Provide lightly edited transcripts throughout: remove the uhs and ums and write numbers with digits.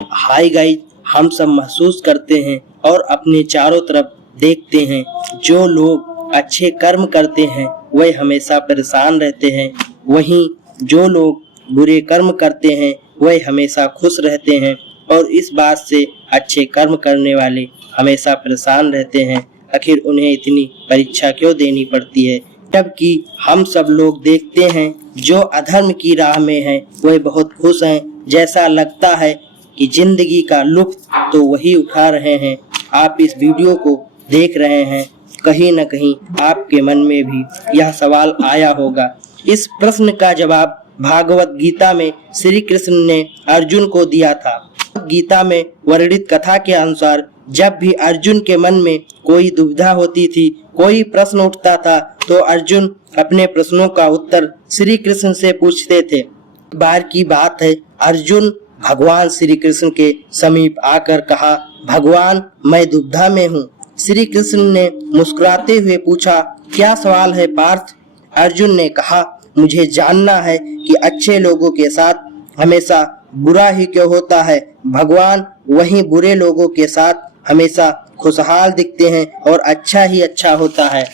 Hi guys, हम सब महसूस करते हैं और अपने चारों तरफ देखते हैं। जो लोग अच्छे कर्म करते हैं वह हमेशा परेशान रहते हैं, वहीं जो लोग बुरे कर्म करते हैं वह हमेशा खुश रहते हैं। और इस बात से अच्छे कर्म करने वाले हमेशा परेशान रहते हैं। आखिर उन्हें इतनी परीक्षा क्यों देनी पड़ती है, जबकि हम सब लोग देखते हैं जो अधर्म की राह में हैं वह बहुत खुश हैं। जैसा लगता है कि जिंदगी का लुत्फ तो वही उठा रहे हैं। आप इस वीडियो को देख रहे हैं, कहीं न कहीं आपके मन में भी यह सवाल आया होगा। इस प्रश्न का जवाब भागवत गीता में श्री कृष्ण ने अर्जुन को दिया था। गीता में वर्णित कथा के अनुसार जब भी अर्जुन के मन में कोई दुविधा होती थी, कोई प्रश्न उठता था, तो अर्जुन अपने प्रश्नों का उत्तर श्री कृष्ण से पूछते थे। बार की बात है, अर्जुन भगवान श्री कृष्ण के समीप आकर कहा, भगवान मैं दुविधा में हूँ। श्री कृष्ण ने मुस्कुराते हुए पूछा, क्या सवाल है पार्थ? अर्जुन ने कहा, मुझे जानना है कि अच्छे लोगों के साथ हमेशा बुरा ही क्यों होता है। भगवान वहीं बुरे लोगों के साथ हमेशा खुशहाल दिखते हैं और अच्छा ही अच्छा होता है।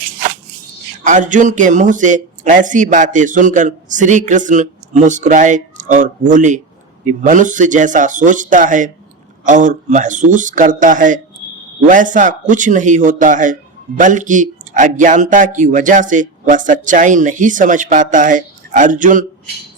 अर्जुन के मुंह से ऐसी बातें सुनकर श्री कृष्ण मुस्कुराए और बोले, मनुष्य जैसा सोचता है और महसूस करता है वैसा कुछ नहीं होता है, बल्कि अज्ञानता की वजह से वह सच्चाई नहीं समझ पाता है। अर्जुन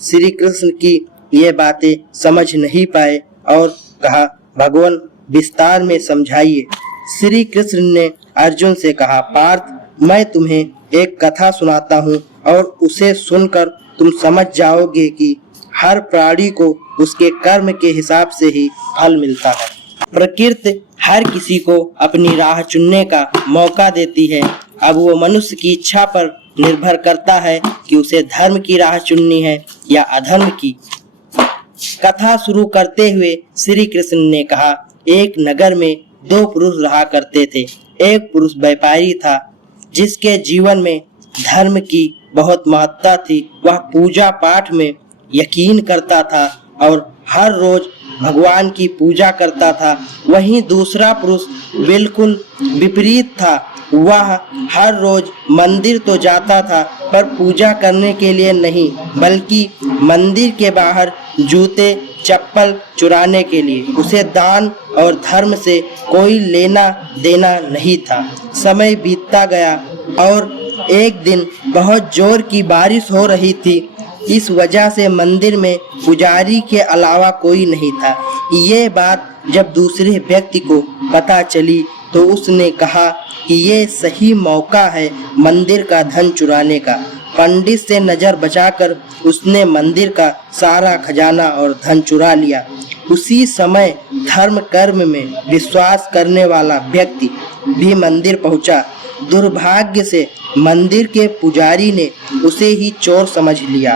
श्री कृष्ण की ये बातें समझ नहीं पाए और कहा, भगवान विस्तार में समझाइए। श्री कृष्ण ने अर्जुन से कहा, पार्थ मैं तुम्हें एक कथा सुनाता हूँ और उसे सुनकर तुम समझ जाओगे कि हर प्राणी को उसके कर्म के हिसाब से ही फल मिलता है। प्रकृति हर किसी को अपनी राह चुनने का मौका देती है। अब वो मनुष्य की इच्छा पर निर्भर करता है कि उसे धर्म की राह चुननी है या अधर्म की। कथा शुरू करते हुए श्री कृष्ण ने कहा, एक नगर में दो पुरुष रहा करते थे। एक पुरुष व्यापारी था जिसके जीवन में धर्म की बहुत महत्ता थी। वह पूजा पाठ में यकीन करता था और हर रोज भगवान की पूजा करता था। वहीं दूसरा पुरुष बिल्कुल विपरीत था। वह हर रोज मंदिर तो जाता था पर पूजा करने के लिए नहीं, बल्कि मंदिर के बाहर जूते चप्पल चुराने के लिए। उसे दान और धर्म से कोई लेना देना नहीं था। समय बीतता गया और एक दिन बहुत जोर की बारिश हो रही थी। इस वजह से मंदिर में पुजारी के अलावा कोई नहीं था। ये बात जब दूसरे व्यक्ति को पता चली तो उसने कहा कि ये सही मौका है मंदिर का धन चुराने का। पंडित से नजर बचाकर उसने मंदिर का सारा खजाना और धन चुरा लिया। उसी समय धर्म कर्म में विश्वास करने वाला व्यक्ति भी मंदिर पहुंचा। दुर्भाग्य से मंदिर के पुजारी ने उसे ही चोर समझ लिया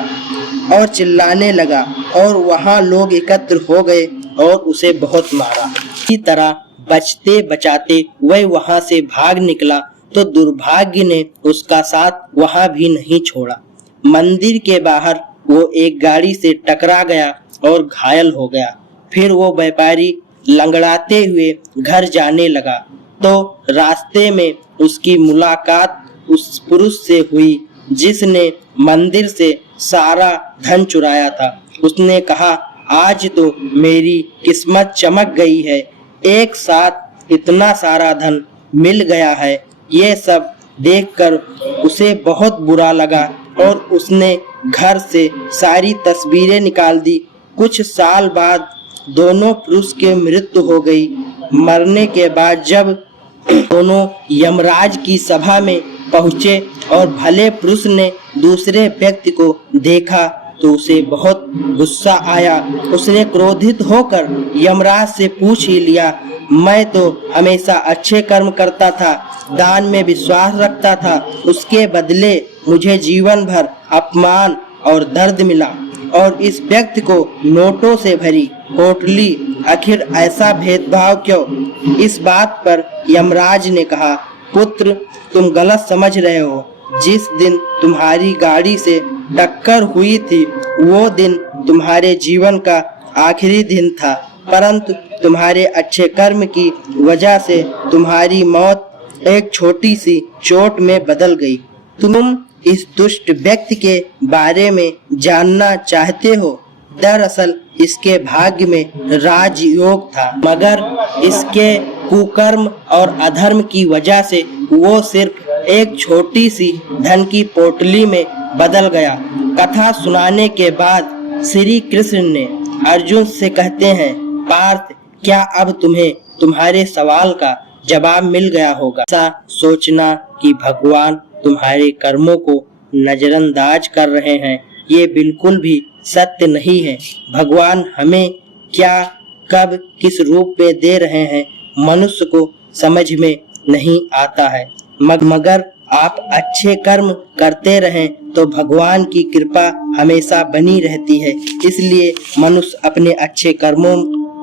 और चिल्लाने लगा और वहां लोग एकत्र हो गए और उसे बहुत मारा। इसी तरह बचते बचाते वह वहां से भाग निकला तो दुर्भाग्य ने उसका साथ वहां भी नहीं छोड़ा। मंदिर के बाहर वो एक गाड़ी से टकरा गया और घायल हो गया। फिर वो व्यापारी लंगड़ाते हुए घर जाने लगा तो रास्ते में उसकी मुलाकात उस पुरुष से हुई जिसने मंदिर से सारा धन चुराया था। उसने कहा, आज तो मेरी किस्मत चमक गई है, एक साथ इतना सारा धन मिल गया है। ये सब देखकर उसे बहुत बुरा लगा और उसने घर से सारी तस्वीरें निकाल दी। कुछ साल बाद दोनों पुरुष की मृत्यु हो गई। मरने के बाद जब दोनों यमराज की सभा में पहुंचे और भले पुरुष ने दूसरे व्यक्ति को देखा तो उसे बहुत गुस्सा आया। उसने क्रोधित होकर यमराज से पूछ ही लिया, मैं तो हमेशा अच्छे कर्म करता था, दान में विश्वास रखता था, उसके बदले मुझे जीवन भर अपमान और दर्द मिला और इस व्यक्ति को नोटों से भरी पोटली, आखिर ऐसा भेदभाव क्यों? इस बात पर यमराज ने कहा, पुत्र तुम गलत समझ रहे हो। जिस दिन तुम्हारी गाड़ी से टक्कर हुई थी वो दिन तुम्हारे जीवन का आखिरी दिन था परंतु तुम्हारे अच्छे कर्म की वजह से तुम्हारी मौत एक छोटी सी चोट में बदल गई। तुम इस दुष्ट व्यक्ति के बारे में जानना चाहते हो? दरअसल इसके भाग्य में राजयोग था, मगर इसके कुकर्म और अधर्म की वजह से वो सिर्फ एक छोटी सी धन की पोटली में बदल गया। कथा सुनाने के बाद श्री कृष्ण ने अर्जुन से कहते हैं, पार्थ, क्या अब तुम्हें तुम्हारे सवाल का जवाब मिल गया होगा? ऐसा सोचना कि भगवान तुम्हारे कर्मों को नजरअंदाज कर रहे हैं, ये बिल्कुल भी सत्य नहीं है। भगवान हमें क्या, कब, किस रूप में दे रहे हैं, मनुष्य को समझ में नहीं आता है। मगर आप अच्छे कर्म करते रहें तो भगवान की कृपा हमेशा बनी रहती है। इसलिए मनुष्य अपने अच्छे कर्मों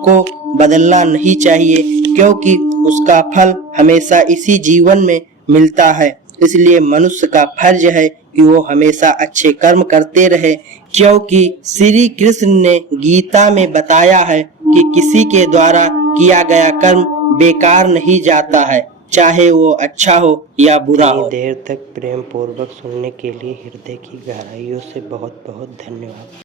को बदलना नहीं चाहिए, क्योंकि उसका फल हमेशा इसी जीवन में मिलता है। इसलिए मनुष्य का फर्ज है कि वो हमेशा अच्छे कर्म करते रहे, क्योंकि श्री कृष्ण ने गीता में बताया है कि किसी के द्वारा किया गया कर्म बेकार नहीं जाता है, चाहे वो अच्छा हो या बुरा हो। देर तक प्रेम पूर्वक सुनने के लिए हृदय की गहराइयों से बहुत बहुत धन्यवाद।